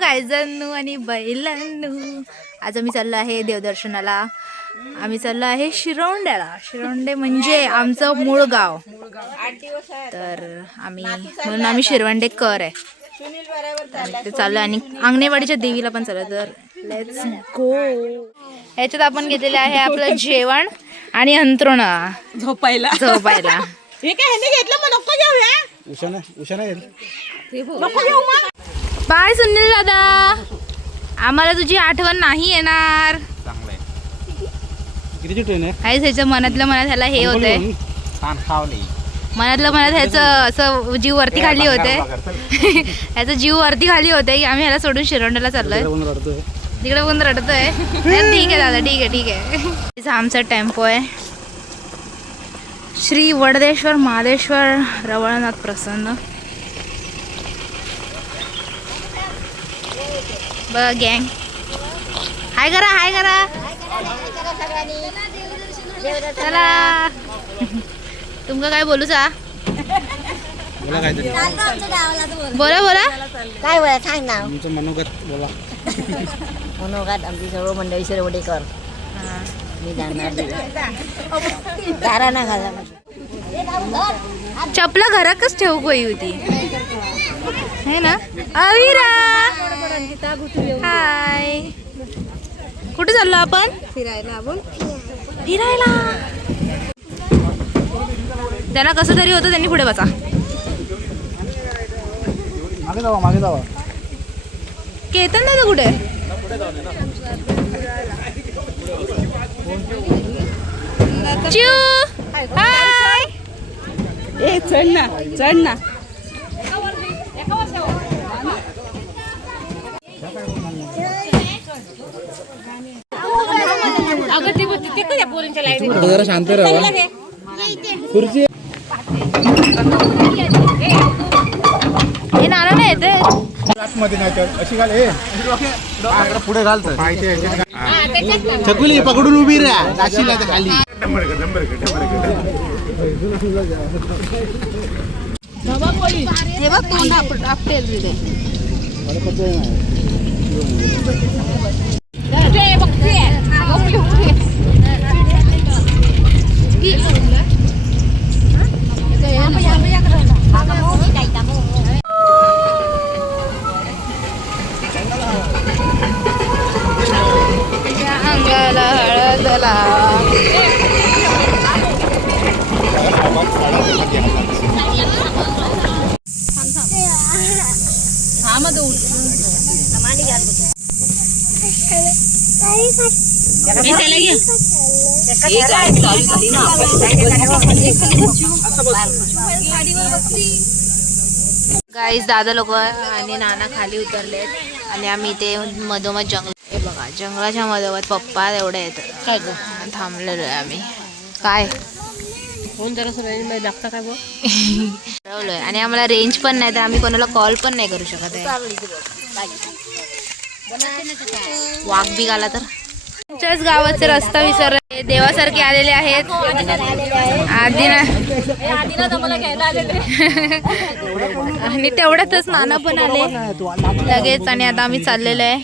गायजांनू आणि बैलांनू आज आम्ही चाललो आहे देवदर्शनाला. आम्ही चाललो आहे शिरोंड्याला. शिरोंडे म्हणजे आमचं मूळ गाव. तर म्हणून आम्ही शिरवंडेकर आहे. ते चालू आणि अंगणेवाडीच्या देवीला पण चालू. तर लेट्स गो. याच्यात आपण घेतलेले आहे आपलं जेवण आणि अंथरुणा झोपायला. हे काय ह्याने घेतलं मग नको घेऊया. उषा नको घेऊ मग. बाय सुनील दादा, आम्हाला तुझी आठवण नाही येणार. काहीच ह्याच्या मनातल्या मनात ह्याला हे होतंय. मनातल्या मनात ह्याचं असं जीव वरती खाली होते. ह्याचा जीव वरती खाली होते की आम्ही ह्याला सोडून शिरोंड्याला चाललोय. तिकडे कोण रडतोय. ठीक आहे दादा, ठीक आहे. आमचा टेम्पो आहे. श्री वडदेश्वर महादेश्वर रवळनाथ प्रसन्न. बघा गँग हाय करा. चला तुमका काय बोलू सा. बोला काय बोला सांग ना. मनोगत बोला. मनोगत आमची सर्व मंडळी शिरवडेकर. मी जाणार दारा ना घाला. चपला घरातच ठेवू गई होती है ना. अविरा हाय. कुठे चाललो आपण. फिरायला. त्यांना कसं तरी होतं. त्यांनी पुढे बसा. मागे जावा. केतन दादा कुठे. हाय. ए चढ ना. जरा शांत राहा. खुर्ची हे नाना नाही येते. मध्ये नाही तर अशी घाल. पुढे घालत छकुली पकडून उभी राहा. दाशीला तर खाली. हे बघ तोंड आपटेल तिथे. अंगाला हळदला गाईस दादा लोक आणि नाना खाली उतरलेत आणि आम्ही इथे मधोमध जंगल. हे बघा जंगलाच्या मधोमध पप्पा एवढे आहेत. काय थांबलेलो आहे आम्ही. काय फोन जरा लागता काय ठरवलंय आणि आम्हाला रेंज पण नाही तर आम्ही कोणाला कॉल पण नाही करू शकत आहे. वाघ बी आला तर. तुमच्याच गावाचे रस्ता विसरले. देवासारखे आलेले आहेत. आणि तेवढ्यातच नाना पण आले लगेच आणि आता आम्ही चाललेलो आहे.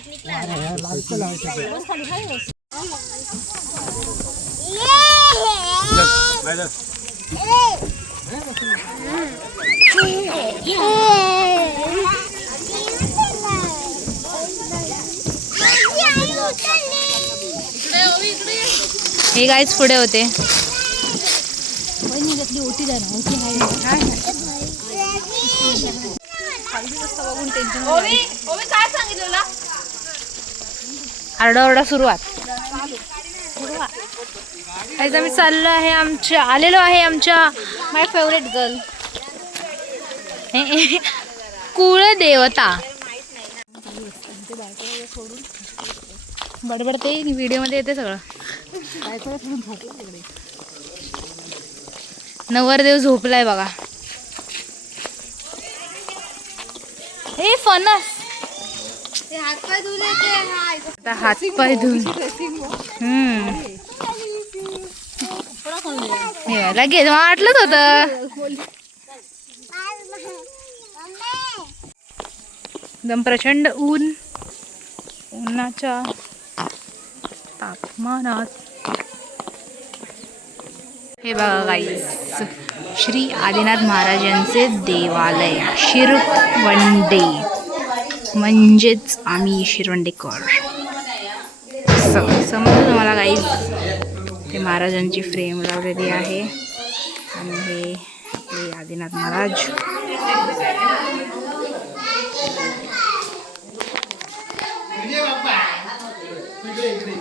हे गाईच पुढे होते. आरडाओरडा सुरुवात. आम्ही चाललो आहे आलेलो आहे आमच्या माय फेवरेट गर्ल कुळदेवता. बडबडते व्हिडिओ मध्ये येते सगळं. नवरदेव झोपलाय बघा. हे फणस. हातपाय धुले. हातपाय धुवून हे लगेच मला वाटलंच होतं. एकदम प्रचंड उन्हाच्या तापमानात हे बघा गाईस, श्री आदिनाथ महाराजांचे देवालय शिरवंडे, म्हणजेच आम्ही शिरवंडेकर. समजलं तुम्हाला गाईस. ते महाराजांची फ्रेम लावलेली आहे आणि हे आपले आदिनाथ महाराज.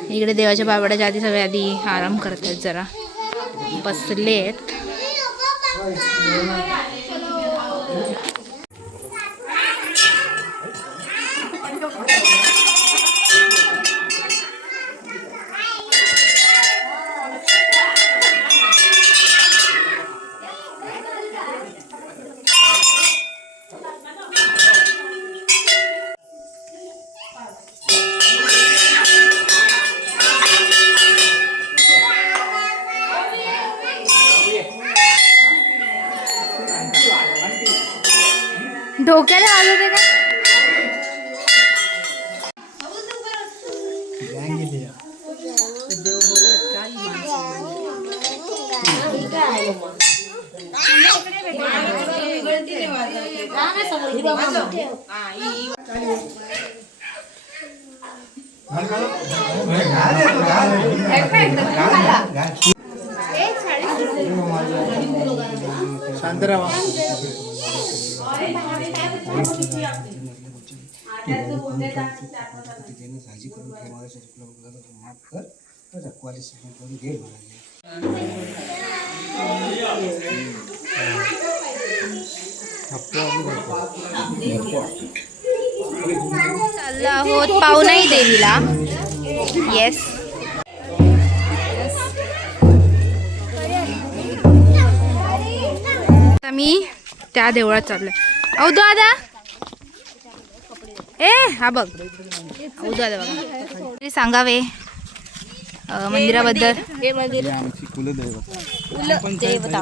इकडे देवाच्या बाबड्याच्या आधी सगळे आधी आराम करतात, जरा बसलेत. डोक्याने वाजवते का? शांत राहा. चाललो आहोत पावनाई देवीला. येस, मी त्या देवळात चाललोय. औ दादा, ए हा बघ, औ दादा बघा, सांगावे मंदिराबद्दल. हे मंदिर आमची कुलदेवता.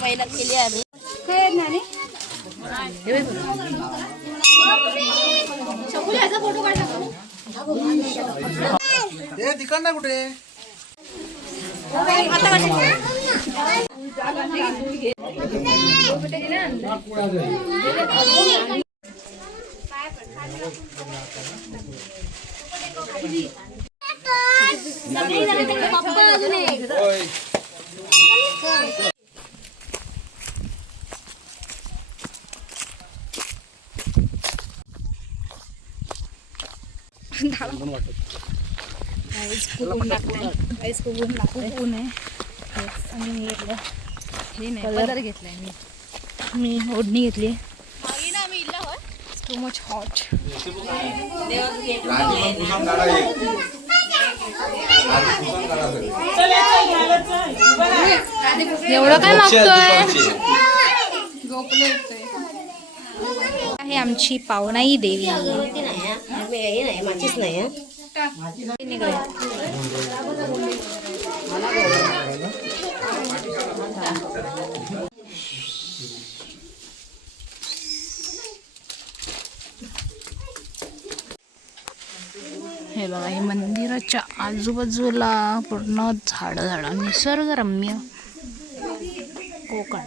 पहिला केली आम्ही. तिकडं ना कुठे मी ओढणी घेतली. Too much hot. एवढं काय मागतोय? आहे आमची पावनाई देवी. माचीच नाही. हे बघा, हे मंदिराच्या आजूबाजूला पूर्ण झाड निसर्गरम्य कोकण.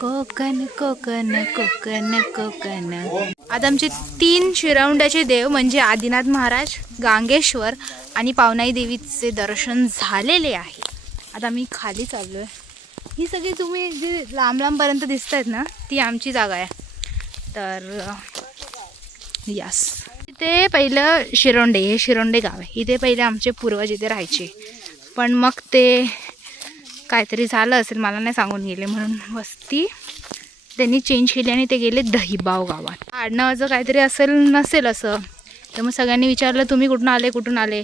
कोकण कोकण कोकण कोकण. आता आमचे 3 शिरवंड्याचे देव म्हणजे आदिनाथ महाराज, गांगेश्वर आणि पावनाई देवीचे दर्शन झालेले आहे. आता मी खाली चाललोय. ही सगळी तुम्ही जी लांब लांबपर्यंत दिसत आहेत ना, ती आमची जागा आहे. तर यस, इथे पहिलं शिरोंडे, हे शिरोंडे गाव आहे. इथे पहिले आमचे पूर्वज इथे राहायचे, पण मग ते काहीतरी झालं असेल, मला नाही सांगून गेले, म्हणून वस्ती त्यांनी चेंज केली आणि ते गेले दहिबाव गावात. आडनावाचं काहीतरी असेल नसेल असं. तर मग सगळ्यांनी विचारलं तुम्ही कुठून आले, कुठून आले?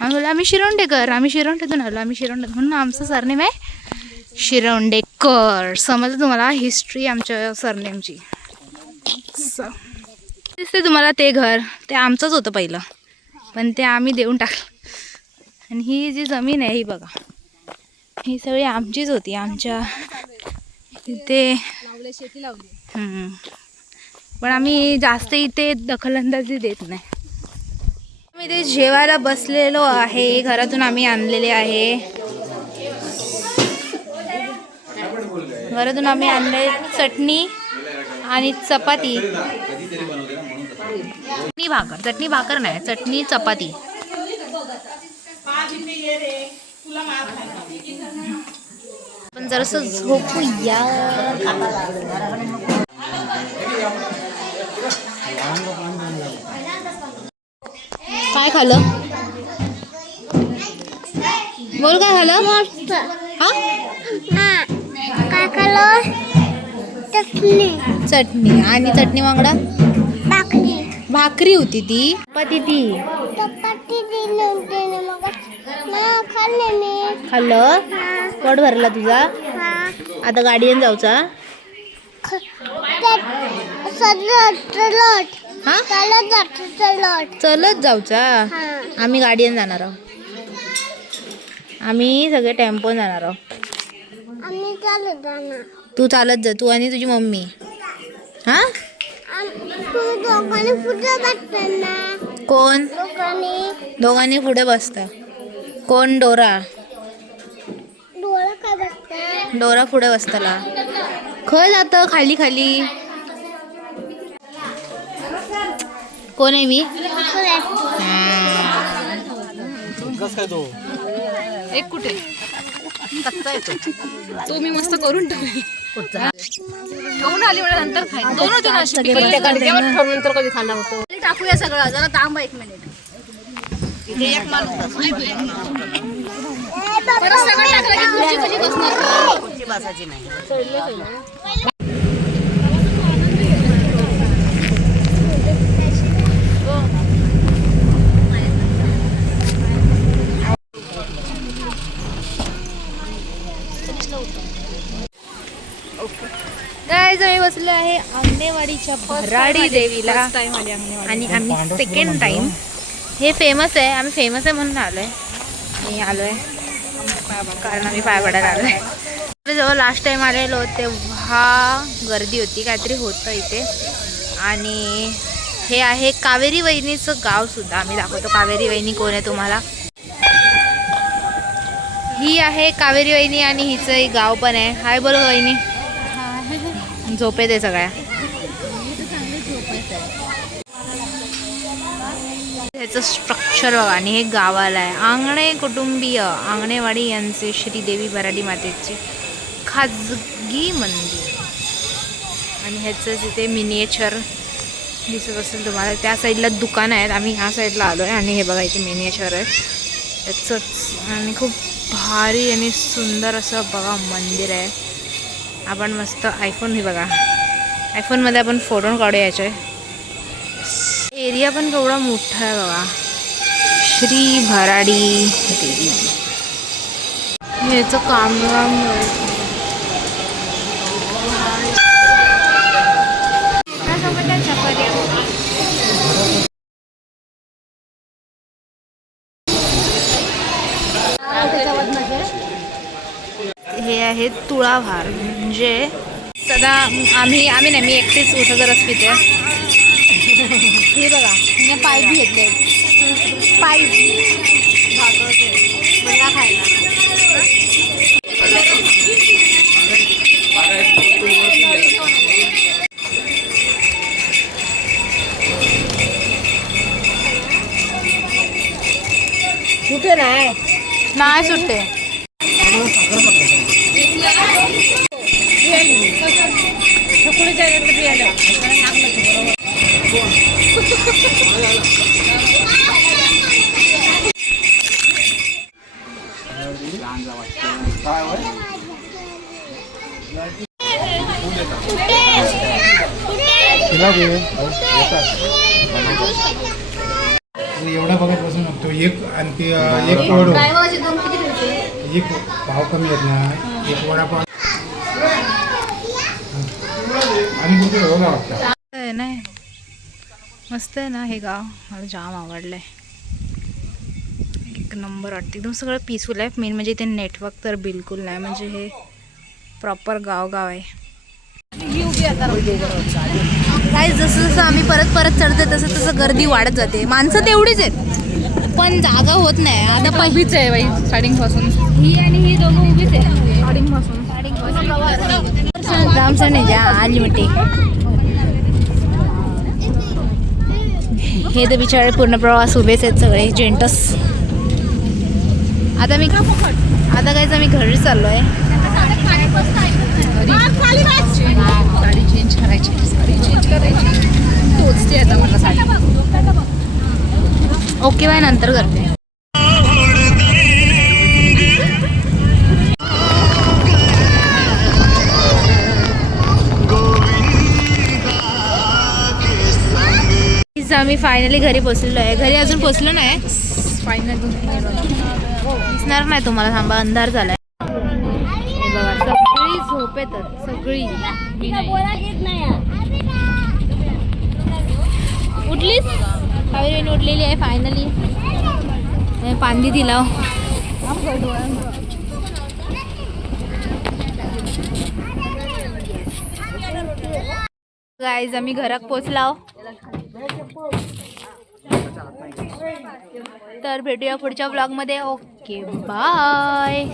आम्ही बोललो आम्ही शिरोंडेकर, आम्ही शिरोंडेतून आलो, आम्ही शिरोंडे, म्हणून आमचं सरनेम आहे शिरोंडेकर. समजलं तुम्हाला हिस्ट्री आमच्या सरनेमची. दिसते तुम्हाला ते घर, ते आमचंच होतं पहिलं, पण ते आम्ही देऊन टाकलं. आणि ही जी जमीन आहे ही बघा, ही सगळी आमचीच होती. आमच्या इथे पण आम्ही जास्त इथे दखलंदाजी देत नाही. आम्ही इथे जेवायला बसलेलो आहे, घरातून आम्ही आणलेले आहे. घरातून आम्ही आणले चटणी आणि चपाती. चटणी भाकर नाही, चटणी चपाती. पण जरासं झोपूया. काय खाल्लं? बोल काय खाल्लं? हा? काय खाल्लं? चटणी आणि चटणी वांगडा भाकरी. भाकरी होती ती. चपाती ती चपाती दिली होती मग खाल्ले मी. खाल्लं? पोट भरला तुझा? आता गाडीने जाऊचा? हा? चलत जाऊचा? आम्ही गाडीने जाणार आहोत. आम्ही सगळे टेम्पो जाणार आहोत. आम्ही चालत जाणार. तू चालत जा, तू आणि तुझी मम्मी. हा? तू दोघांनी पुढे बसताना. कोण? दोघांनी पुढे बसतं. कोण? डोरा. डोळा काय बसता? डोरा पुढे बसताला. खय जातं खाली खाली. कोण आहे मी? एक कुठे कच्चा येतो तो मी मस्त करून ठेवून आली वेळा नंतर खाय. दोन होते ना नंतर कधी खाल्ला होतो. टाकूया सगळं, जरा थांबा 1 मिनिट. इथे एक माणूस परत सगळं टाकलं की खुर्ची कशी बसणार? खुर्ची बसायची नाही. गाईज आम्ही बसलो आहे आंगणेवाडीच्या भराडी देवीला आणि आम्ही सेकंड टाइम. हे फेमस आहे, आम्ही फेमस आहे म्हणून आलोय. मी आलोय कारण आम्ही पाय पडायला आलोय. जेव्हा लास्ट टाइम आलेलो तेव्हा गर्दी होती, काहीतरी होतं इथे. आणि हे आहे कावेरी वहिनीचं गाव सुद्धा. आम्ही दाखवतो कावेरी वहिनी कोण आहे तुम्हाला. ही आहे कावेरी वहिनी आणि हिचं एक गाव पण आहे. हाय बोल वहिनी. झोपेत आहे सगळ्या. ह्याचं स्ट्रक्चर बघा. आणि हे गावाला आहे. आंगणे कुटुंबीय आंगणेवाडी यांचे श्रीदेवी भराडी मातेचे खाजगी मंदिर. आणि ह्याचं तिथे मिनिएचर दिसत असेल तुम्हाला. त्या साईडला दुकान आहेत, आम्ही ह्या साईडला आलो आहे. आणि हे बघा इथे मिनिएचर आहे याचंच. आणि खूप भारी आणि सुंदर असं बघा मंदिर आहे. आपण मस्त आयफोन हे बघा, आयफोनमध्ये आपण फोटो काढूया याचे. एरिया पण केवढा मोठा आहे बघा. श्री भराडी देवी. ह्याचं काम हे आहे तुळाभार. म्हणजे सदा आम्ही नाही, मी एकटीच उसाचा रस पिते. हे बघा मी पाईप घेतले, पाईप मला खायला. सुटे नाही सुटते. एवढा बघत बसू नको. एक आणखी एक वड एक भाव कमी येत ना. एक वडापाव आणि कुठे एवढा वाटतं नाही मस्त आहे ना हे गाव, मला जाम आवडलंय. एक नंबर वाटते, एकदम सगळं पीसफुल आहे. मेन म्हणजे इथे नेटवर्क तर बिलकुल नाही, म्हणजे हे प्रॉपर गाव आहे. काय जसं जसं आम्ही परत चढतो तसं तसं गर्दी वाढत जाते. माणसं तेवढीच आहेत पण जागा होत नाही. आता उभीच आहे बाई स्टार्टिंग पासून. ही आणि ही दोघं उभीच आहे स्टार्टिंग पासून. रामसर नाही जा आली मिठी. हे तर बिचारे पूर्ण प्रवास उभेच आहेत सगळे जेंटस. आता काहीच आम्ही घरी चाललो आहे. साडी चेंज करायची. टोचते आता मला साडी. ओके बाय, नंतर करते. आम्ही फायनली घरी पोचलेलो आहे. घरी अजून पोचलो नाही. फायनल दिसणार नाही तुम्हाला, थांबा, अंधार झालाय. हे बघा सगळी झोपेतात, सगळी. उठलीस? कावेरी उठलेली आहे फायनली. पांदी दिला. गाईज आम्ही घरात पोचलाव. तर भेटूया पुढच्या ब्लॉगमध्ये. Okay bye.